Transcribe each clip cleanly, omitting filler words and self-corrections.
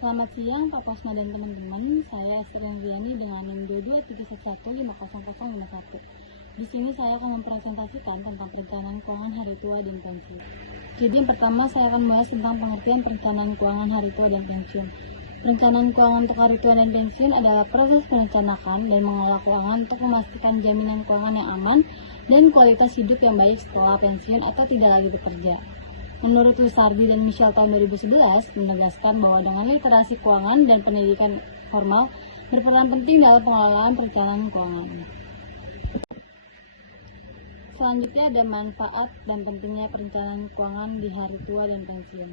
Selamat siang Pak Posma dan teman-teman, saya Esther Riani dengan NIM 2271500051. Di sini saya akan mempresentasikan tentang perencanaan keuangan hari tua dan pensiun. Jadi yang pertama saya akan membahas tentang pengertian perencanaan keuangan hari tua dan pensiun. Perencanaan keuangan untuk hari tua dan pensiun adalah proses merencanakan dan mengelola keuangan untuk memastikan jaminan keuangan yang aman dan kualitas hidup yang baik setelah pensiun atau tidak lagi bekerja. Menurut Lusardi dan Michel tahun 2011 menegaskan bahwa dengan literasi keuangan dan pendidikan formal berperan penting dalam pengelolaan perencanaan keuangan. Selanjutnya ada manfaat dan pentingnya perencanaan keuangan di hari tua dan pensiun.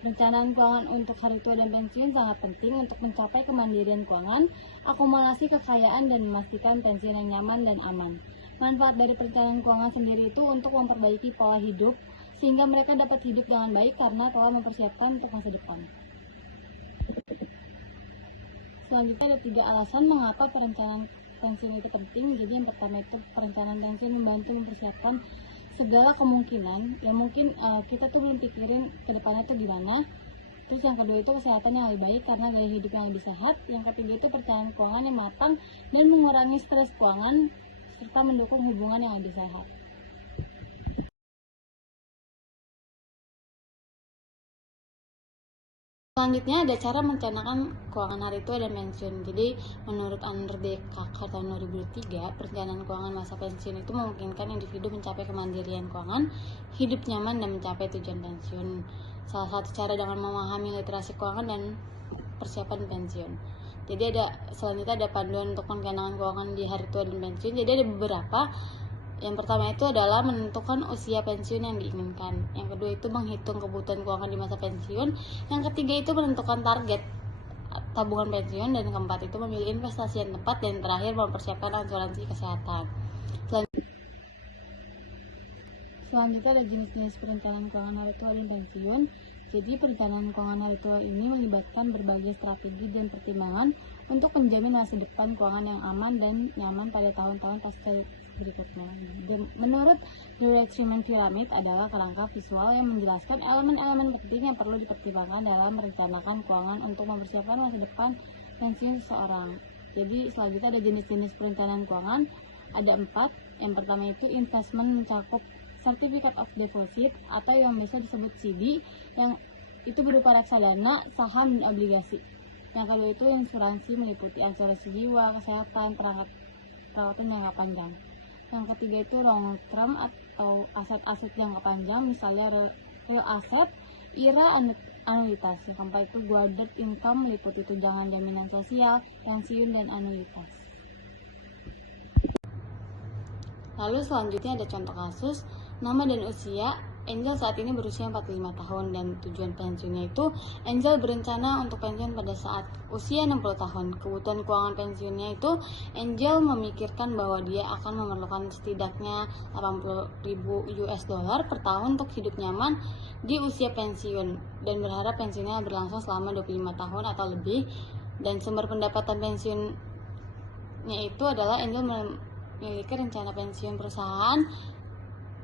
Perencanaan keuangan untuk hari tua dan pensiun sangat penting untuk mencapai kemandirian keuangan, akumulasi kekayaan, dan memastikan pensiun yang nyaman dan aman. Manfaat dari perencanaan keuangan sendiri itu untuk memperbaiki pola hidup, sehingga mereka dapat hidup dengan baik karena telah mempersiapkan untuk masa depan. Selanjutnya ada 3 alasan mengapa perencanaan pensiun itu penting. Jadi yang pertama itu perencanaan pensiun membantu mempersiapkan segala kemungkinan yang mungkin kita tuh belum pikirin ke depannya tuh gimana. Terus yang kedua itu kesehatan yang lebih baik karena gaya hidup yang lebih sehat. Yang ketiga itu perencanaan keuangan yang matang dan mengurangi stres keuangan serta mendukung hubungan yang lebih sehat. Selanjutnya ada cara merencanakan keuangan hari tua dan pensiun. Jadi menurut Andre Kakar tahun 2003, perencanaan keuangan masa pensiun itu memungkinkan individu mencapai kemandirian keuangan, hidup nyaman, dan mencapai tujuan pensiun. Salah satu cara dengan memahami literasi keuangan dan persiapan pensiun. Jadi selanjutnya ada panduan untuk perencanaan keuangan di hari tua dan pensiun. Jadi ada beberapa. Yang pertama itu adalah menentukan usia pensiun yang diinginkan. Yang kedua itu menghitung kebutuhan keuangan di masa pensiun. Yang ketiga itu menentukan target tabungan pensiun. Dan yang keempat itu memilih investasi yang tepat. Dan terakhir mempersiapkan asuransi kesehatan. Selanjutnya ada jenis-jenis perencanaan keuangan hari tua dan pensiun. Jadi perencanaan keuangan hari tua ini melibatkan berbagai strategi dan pertimbangan untuk menjamin masa depan keuangan yang aman dan nyaman pada tahun-tahun pasca berikutnya. Menurut The Red Diamond Pyramid adalah kerangka visual yang menjelaskan elemen-elemen penting yang perlu dipertimbangkan dalam merencanakan keuangan untuk mempersiapkan masa depan pensiun seseorang. Jadi selanjutnya ada jenis-jenis perencanaan keuangan, ada 4. Yang pertama itu investment mencakup Certificate of Deposit atau yang biasa disebut CD, yang itu berupa reksadana, saham, dan obligasi. Yang kedua itu asuransi meliputi asuransi jiwa, kesehatan, perawatan jangka panjang. Yang ketiga itu long term atau aset-aset jangka panjang, misalnya real asset, IRA, anuitas. Yang keempat itu guarded income meliputi tunjangan jaminan sosial, pensiun, dan anuitas. Lalu selanjutnya ada contoh kasus, nama dan usia. Angel saat ini berusia 45 tahun dan tujuan pensiunnya itu Angel berencana untuk pensiun pada saat usia 60 tahun. Kebutuhan keuangan pensiunnya itu Angel memikirkan bahwa dia akan memerlukan setidaknya 80.000 US dollar per tahun untuk hidup nyaman di usia pensiun dan berharap pensiunnya berlangsung selama 25 tahun atau lebih. Dan sumber pendapatan pensiunnya itu adalah Angel memiliki rencana pensiun perusahaan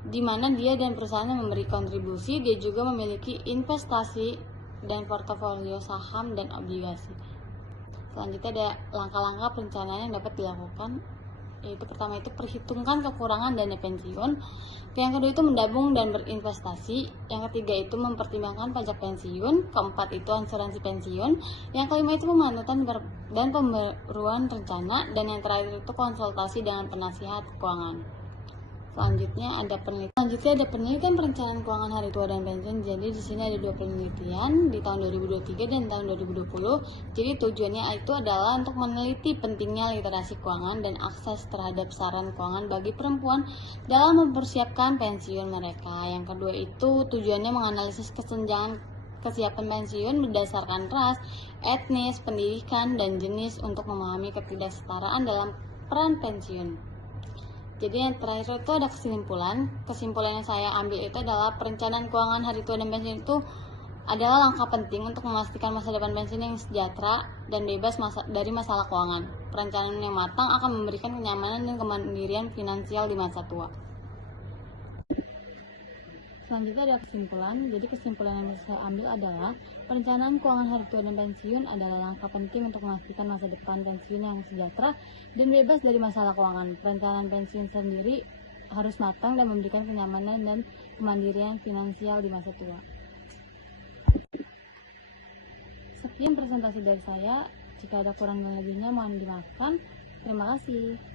di mana dia dan perusahaannya memberi kontribusi. Dia juga memiliki investasi dan portofolio saham dan obligasi. Selanjutnya ada langkah-langkah perencanaan yang dapat dilakukan, yaitu pertama itu perhitungkan kekurangan dana pensiun. Yang kedua itu mendabung dan berinvestasi. Yang ketiga itu mempertimbangkan pajak pensiun. Keempat itu asuransi pensiun. Yang kelima itu pemantauan dan pembaruan rencana. Dan yang terakhir itu konsultasi dengan penasihat keuangan. Selanjutnya ada penelitian perencanaan keuangan hari tua dan pensiun. Jadi di sini ada 2 penelitian di tahun 2023 dan tahun 2020. Jadi tujuannya itu adalah untuk meneliti pentingnya literasi keuangan dan akses terhadap saran keuangan bagi perempuan dalam mempersiapkan pensiun mereka. Yang kedua itu tujuannya menganalisis kesenjangan kesiapan pensiun berdasarkan ras, etnis, pendidikan, dan jenis untuk memahami ketidaksetaraan dalam peran pensiun. Jadi yang terakhir itu ada kesimpulan. Kesimpulan yang saya ambil itu adalah perencanaan keuangan hari tua dan pensiun itu adalah langkah penting untuk memastikan masa depan pensiun yang sejahtera dan bebas dari masalah keuangan. Perencanaan yang matang akan memberikan kenyamanan dan kemandirian finansial di masa tua. Selanjutnya ada kesimpulan. Jadi kesimpulan yang bisa saya ambil adalah perencanaan keuangan hari tua dan pensiun adalah langkah penting untuk memastikan masa depan pensiun yang sejahtera dan bebas dari masalah keuangan. Perencanaan pensiun sendiri harus matang dan memberikan kenyamanan dan kemandirian finansial di masa tua. Sekian presentasi dari saya. Jika ada kurang dan lebihnya mohon dimaafkan. Terima kasih.